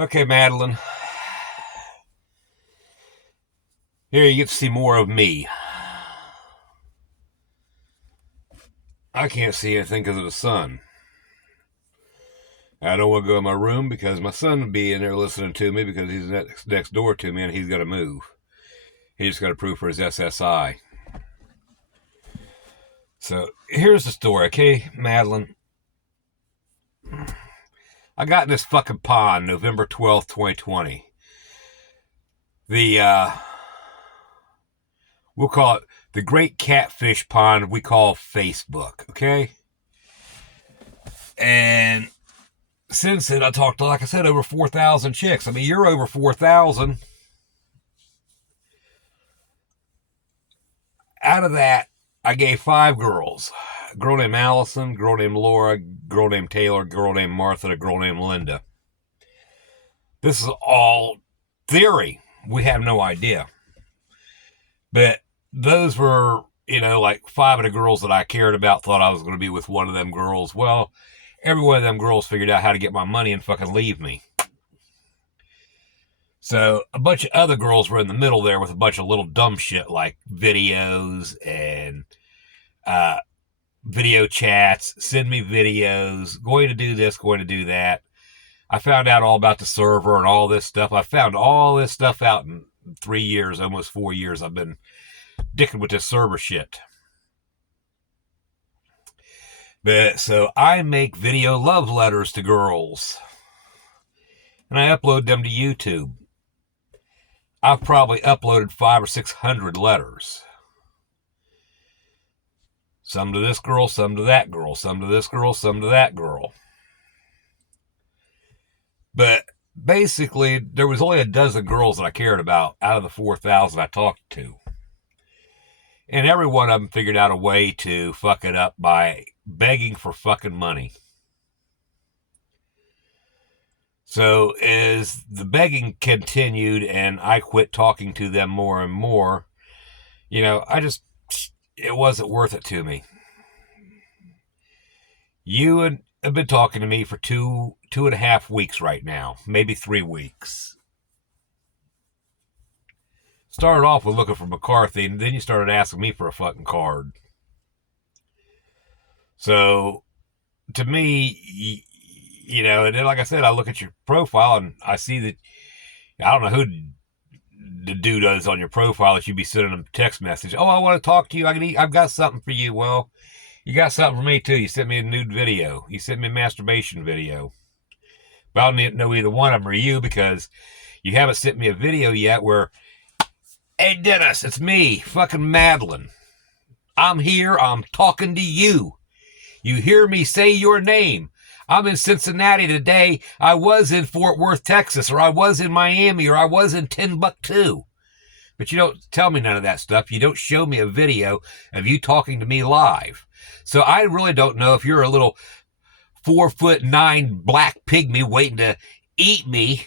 Okay, Madeline. Here you get to see more of me. I can't see anything because of the sun. I don't want to go in my room because my son would be in there listening to me because he's next door to me and he's got to move. He just got to prove for his SSI. So here's the story, okay, Madeline? I got in this fucking pond November 12th, 2020. We'll call it the Great Catfish Pond we call Facebook, okay? And since then, I talked to, like I said, over 4,000 chicks. I mean, you're over 4,000. Out of that, I gave 5 girls. A girl named Allison, a girl named Laura, a girl named Taylor, a girl named Martha, and a girl named Linda. This is all theory. We have no idea. But those were, like 5 of the girls that I cared about thought I was going to be with one of them girls. Well, every one of them girls figured out how to get my money and fucking leave me. So a bunch of other girls were in the middle there with a bunch of little dumb shit like videos and video chats, send me videos, going to do this, going to do that. I found out all about the server and all this stuff. I found all this stuff out in 3 years, almost 4 years. I've been dicking with this server shit. But so I make video love letters to girls and I upload them to YouTube. I've probably uploaded 500 or 600 letters. Some to this girl, some to that girl, some to this girl, some to that girl. But basically, there was only a dozen girls that I cared about out of the 4,000 I talked to. And every one of them figured out a way to fuck it up by begging for fucking money. So as the begging continued and I quit talking to them more and more, it wasn't worth it to me. You have been talking to me for two and a half weeks right now, maybe 3 weeks. Started off with looking for McCarthy, and then you started asking me for a fucking card. So, to me, and then, like I said, I look at your profile and I see that, I don't know who the dude is on your profile that you be sending them a text message. Oh, I want to talk to you. I've got something for you. Well, you got something for me too. You sent me a nude video. You sent me a masturbation video. But I don't know either one of them are you because you haven't sent me a video yet where, hey, Dennis, it's me, fucking Madeline. I'm here. I'm talking to you. You hear me say your name. I'm in Cincinnati today. I was in Fort Worth, Texas, or I was in Miami, or I was in Timbuktu. But you don't tell me none of that stuff. You don't show me a video of you talking to me live. So I really don't know if you're a little 4'9" black pygmy waiting to eat me,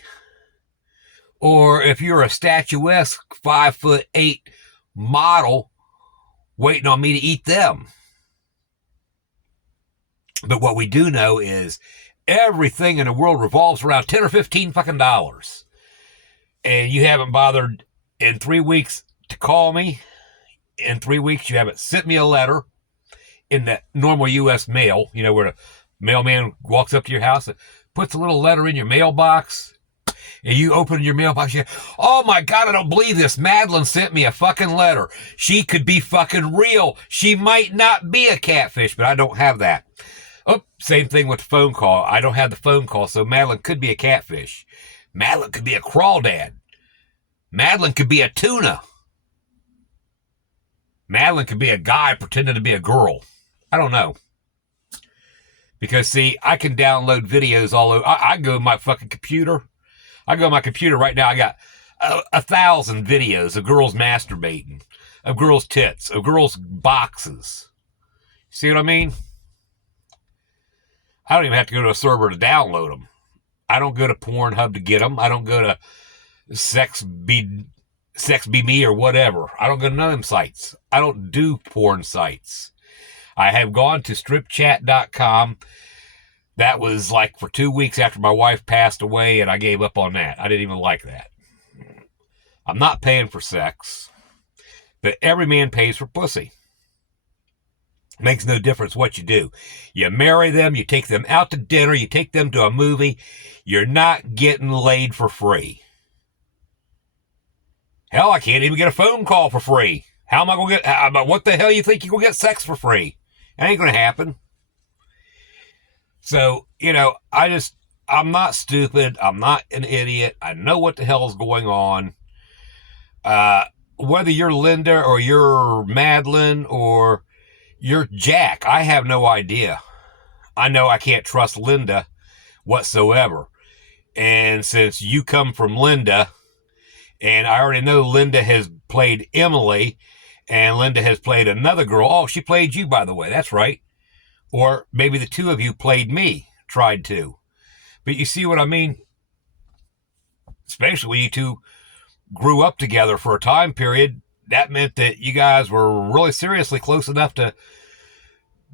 or if you're a statuesque 5'8" model waiting on me to eat them. But what we do know is everything in the world revolves around 10 or 15 fucking dollars. And you haven't bothered in 3 weeks to call me. In 3 weeks, you haven't sent me a letter in the normal U.S. mail, where the mailman walks up to your house and puts a little letter in your mailbox. And you open your mailbox, you go, oh my God, I don't believe this. Madeline sent me a fucking letter. She could be fucking real. She might not be a catfish, but I don't have that. Oh, same thing with the phone call. I don't have the phone call, so Madeline could be a catfish. Madeline could be a crawdad. Madeline could be a tuna. Madeline could be a guy pretending to be a girl. I don't know. Because, see, I can download videos all over. I go to my fucking computer. I go to my computer right now. I got 1,000 videos of girls masturbating, of girls' tits, of girls' boxes. See what I mean? I don't even have to go to a server to download them. I don't go to Pornhub to get them. I don't go to Sex Be Me or whatever. I don't go to none of them sites. I don't do porn sites. I have gone to stripchat.com That was like for 2 weeks after my wife passed away, and I gave up on that. I didn't even like that. I'm not paying for sex, but every man pays for pussy. Makes no difference what you do. You marry them, you take them out to dinner, you take them to a movie. You're not getting laid for free. Hell, I can't even get a phone call for free. How am I going to get, what the hell you think you're going to get sex for free? That ain't going to happen. So, I'm not stupid. I'm not an idiot. I know what the hell is going on. Whether you're Linda or you're Madeline or you're Jack, I have no idea. I know I can't trust Linda whatsoever. And since you come from Linda, and I already know Linda has played Emily, and Linda has played another girl. Oh, she played you, by the way. That's right. Or maybe the two of you played me, tried to. But you see what I mean? Especially when you two grew up together for a time period, that meant that you guys were really seriously close enough to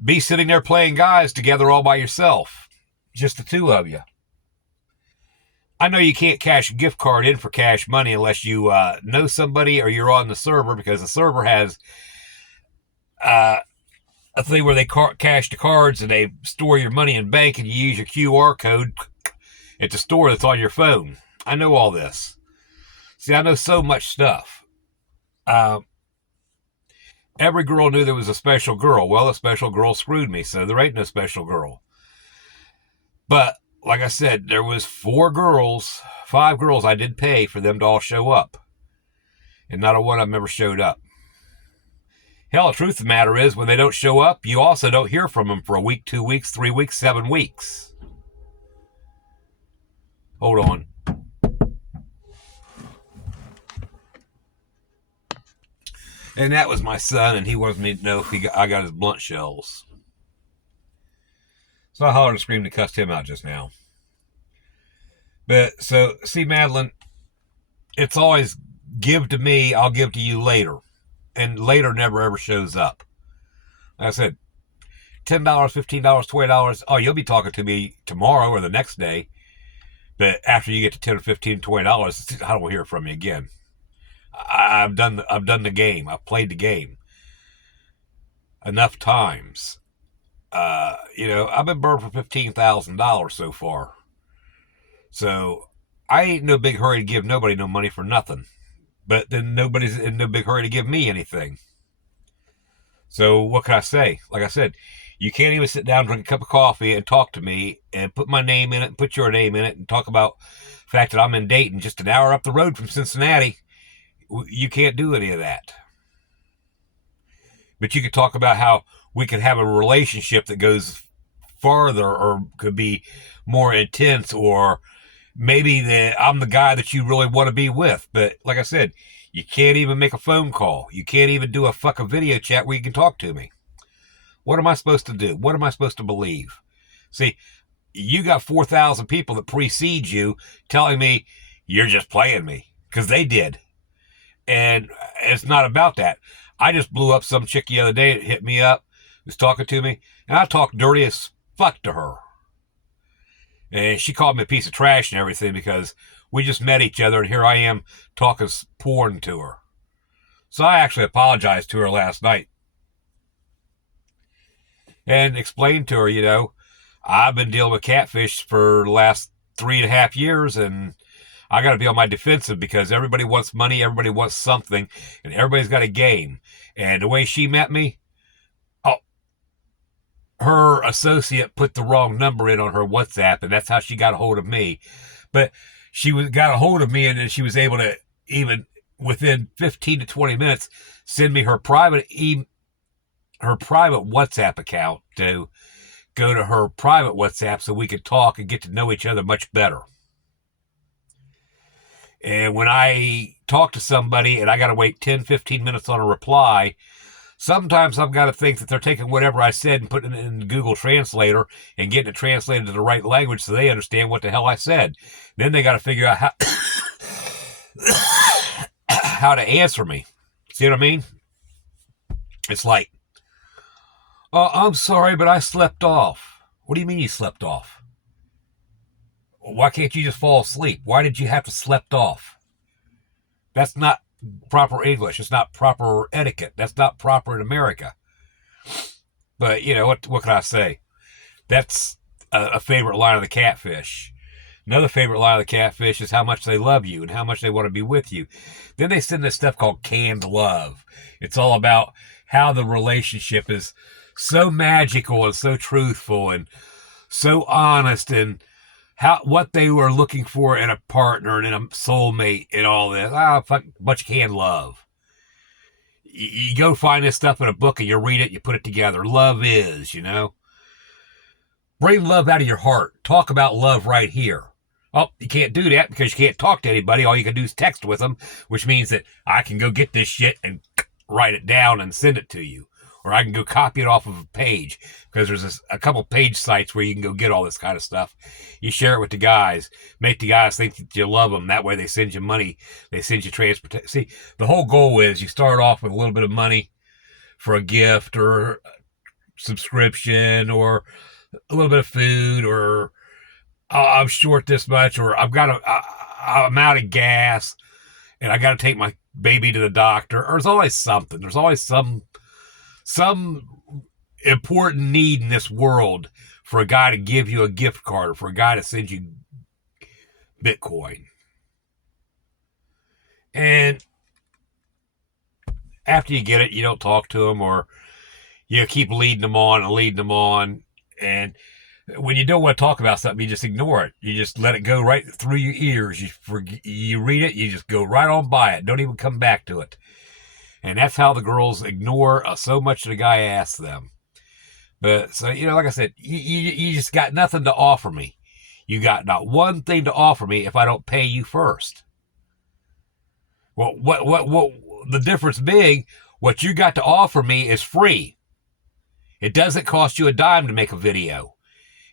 be sitting there playing guys together all by yourself. Just the two of you. I know you can't cash a gift card in for cash money unless you know somebody or you're on the server, because the server has a thing where they cash the cards and they store your money in bank, and you use your QR code at the store that's on your phone. I know all this. See, I know so much stuff. Every girl knew there was a special girl. Well, a special girl screwed me, so there ain't no special girl. But like I said, there was 5 girls I did pay for them to all show up. And not a one of them ever showed up. Hell, the truth of the matter is, when they don't show up, you also don't hear from them for a week, 2 weeks, 3 weeks, 7 weeks. Hold on. And that was my son, and he wanted me to know if I got his blunt shells. So I hollered and screamed and cussed him out just now. But, so, see, Madeline, it's always give to me, I'll give to you later. And later never ever shows up. Like I said, $10, $15, $20. Oh, you'll be talking to me tomorrow or the next day. But after you get to $10 or $15, $20, I don't hear from you again. I've done the game. I've played the game enough times. I've been burned for $15,000 so far. So I ain't no big hurry to give nobody no money for nothing. But then nobody's in no big hurry to give me anything. So what can I say? Like I said, you can't even sit down, drink a cup of coffee, and talk to me and put my name in it and put your name in it and talk about the fact that I'm in Dayton, just an hour up the road from Cincinnati. You can't do any of that. But you could talk about how we could have a relationship that goes farther or could be more intense, or maybe I'm the guy that you really want to be with. But like I said, you can't even make a phone call. You can't even do a fucking video chat where you can talk to me. What am I supposed to do? What am I supposed to believe? See, you got 4,000 people that precede you telling me you're just playing me, because they did. And it's not about that. I just blew up some chick the other day that hit me up, was talking to me, and I talked dirty as fuck to her. And she called me a piece of trash and everything because we just met each other, and here I am talking porn to her. So I actually apologized to her last night and explained to her, I've been dealing with catfish for the last 3.5 years, and I got to be on my defensive because everybody wants money, everybody wants something, and everybody's got a game. And the way she met me, her associate put the wrong number in on her WhatsApp, and that's how she got a hold of me. But she got a hold of me, and then she was able to, even within 15 to 20 minutes, send me her private WhatsApp account to go to her private WhatsApp so we could talk and get to know each other much better. And when I talk to somebody and I got to wait 10, 15 minutes on a reply, sometimes I've got to think that they're taking whatever I said and putting it in Google Translator and getting it translated to the right language so they understand what the hell I said. Then they got to figure out how to answer me. See what I mean? It's like, oh, I'm sorry, but I slept off. What do you mean you slept off? Why can't you just fall asleep? Why did you have to slept off? That's not proper English. It's not proper etiquette. That's not proper in America. But, you know, what can I say? That's a favorite line of the catfish. Another favorite line of the catfish is how much they love you and how much they want to be with you. Then they send this stuff called canned love. It's all about how the relationship is so magical and so truthful and so honest, and what they were looking for in a partner and in a soulmate and all this. Fuck, bunch of canned love. You go find this stuff in a book and you read it, you put it together. Love is, you know. Bring love out of your heart. Talk about love right here. Oh, you can't do that because you can't talk to anybody. All you can do is text with them, which means that I can go get this shit and write it down and send it to you. Or I can go copy it off of a page, because there's a couple page sites where you can go get all this kind of stuff. You share it with the guys. Make the guys think that you love them. That way they send you money. They send you transportation. See, the whole goal is you start off with a little bit of money for a gift or a subscription or a little bit of food, or I'm short this much, or I'm out of gas and I got to take my baby to the doctor. Or there's always something. There's always some important need in this world for a guy to give you a gift card or for a guy to send you Bitcoin. And after you get it, you don't talk to them, or you keep leading them on and leading them on. And when you don't want to talk about something, you just ignore it. You just let it go right through your ears. You read it, you just go right on by it. Don't even come back to it. And that's how the girls ignore so much the guy asks them. But, so, you know, like I said, you just got nothing to offer me. You got not one thing to offer me if I don't pay you first. Well, what the difference being, what you got to offer me is free. It doesn't cost you a dime to make a video.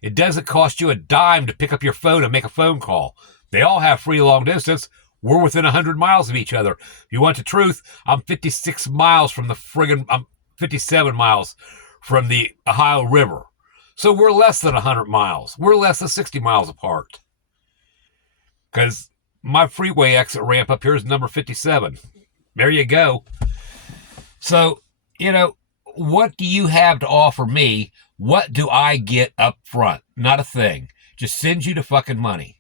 It doesn't cost you a dime to pick up your phone and make a phone call. They all have free long distance. We're within 100 miles of each other. If you want the truth, I'm 56 miles from I'm 57 miles from the Ohio River. So we're less than 100 miles. We're less than 60 miles apart. Because my freeway exit ramp up here is number 57. There you go. So, you know, what do you have to offer me? What do I get up front? Not a thing. Just send you the fucking money.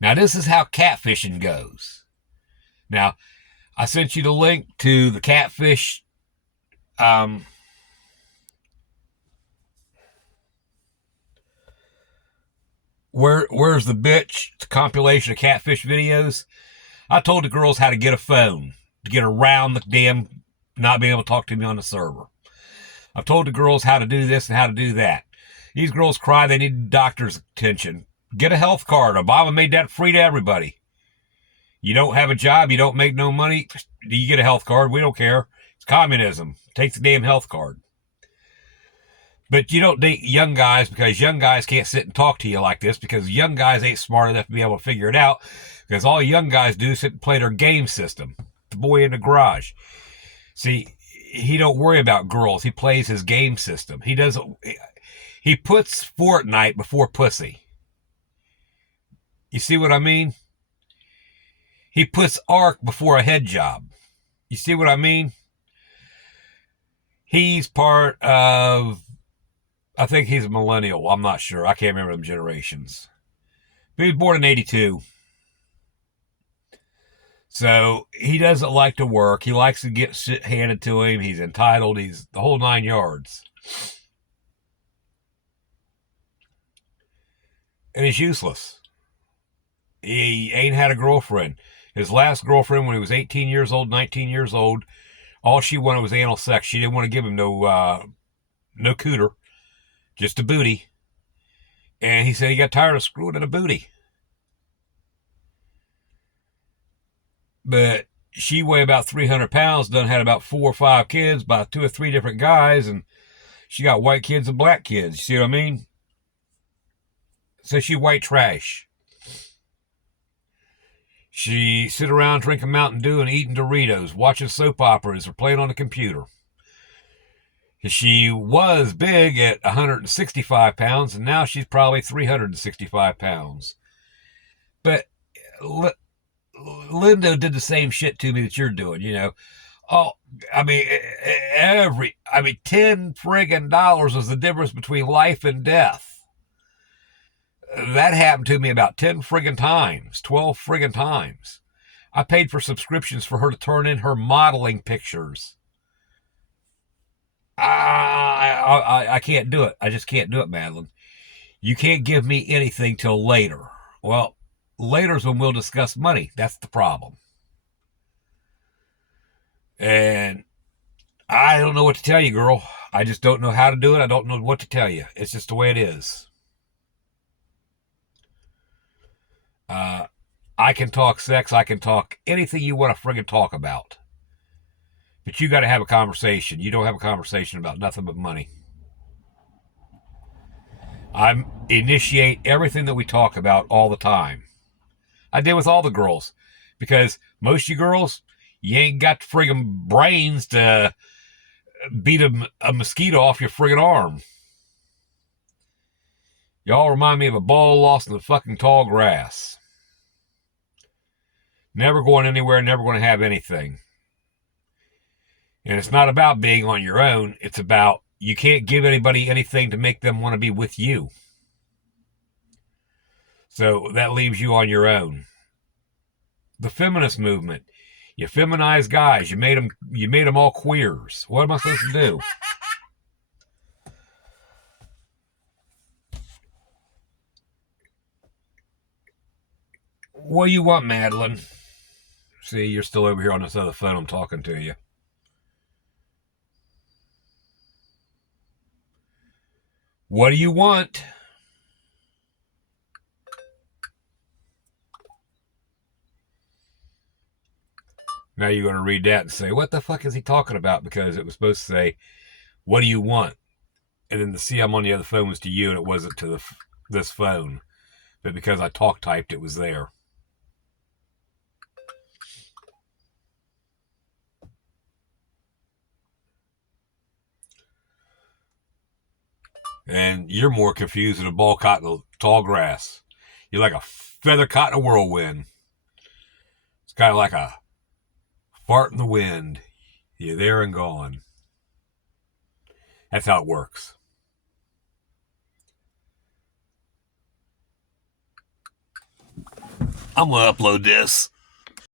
Now, this is how catfishing goes. Now, I sent you the link to the catfish. Where's the bitch? It's a compilation of catfish videos. I told the girls how to get a phone to get around the damn not being able to talk to me on the server. I've told the girls how to do this and how to do that. These girls cry they need doctor's attention. Get a health card. Obama made that free to everybody. You don't have a job, you don't make no money, you get a health card. We don't care. It's communism. Take the damn health card. But you don't date young guys, because young guys can't sit and talk to you like this, because young guys ain't smart enough to be able to figure it out, because all young guys do is sit and play their game system. The boy in the garage. See, he don't worry about girls. He plays his game system. He puts Fortnite before pussy. You see what I mean? He puts Ark before a head job. You see what I mean? He's part of, I think he's a millennial. I'm not sure. I can't remember them generations. But he was born in 82. So he doesn't like to work. He likes to get shit handed to him. He's entitled. He's the whole 9 yards. And he's useless. He ain't had a girlfriend. His last girlfriend, when he was 18 years old, 19 years old, all she wanted was anal sex. She didn't want to give him no cooter, just a booty. And he said he got tired of screwing in a booty. But she weighed about 300 pounds, done had about 4 or 5 kids by 2 or 3 different guys, and she got white kids and black kids. You see what I mean? So she white trash. She sit around drinking Mountain Dew and eating Doritos, watching soap operas or playing on the computer. She was big at 165 pounds, and now she's probably 365 pounds. But Lindo did the same shit to me that you're doing, you know. Oh, I mean, 10 friggin' dollars was the difference between life and death. That happened to me about 10 friggin' times, 12 friggin' times. I paid for subscriptions for her to turn in her modeling pictures. I can't do it. I just can't do it, Madeline. You can't give me anything till later. Well, later's when we'll discuss money. That's the problem. And I don't know what to tell you, girl. I just don't know how to do it. I don't know what to tell you. It's just the way it is. I can talk sex. I can talk anything you want to friggin' talk about. But you got to have a conversation. You don't have a conversation about nothing but money. I initiate everything that we talk about all the time. I did with all the girls. Because most of you girls, you ain't got the friggin' brains to beat a mosquito off your friggin' arm. Y'all remind me of a ball lost in the fucking tall grass. Never going anywhere, never going to have anything. And it's not about being on your own. It's about you can't give anybody anything to make them want to be with you. So that leaves you on your own. The feminist movement. You feminize guys. You made them all queers. What am I supposed to do? What do you want, Madeline? See, you're still over here on this other phone. I'm talking to you. What do you want? Now you're going to read that and say, what the fuck is he talking about? Because it was supposed to say, what do you want? And then the see I'm on the other phone was to you and it wasn't to this phone. But because I talk typed, it was there. And you're more confused than a ball caught in the tall grass. You're like a feather caught in a whirlwind. It's kind of like a fart in the wind. You're there and gone. That's how it works. I'm going to upload this.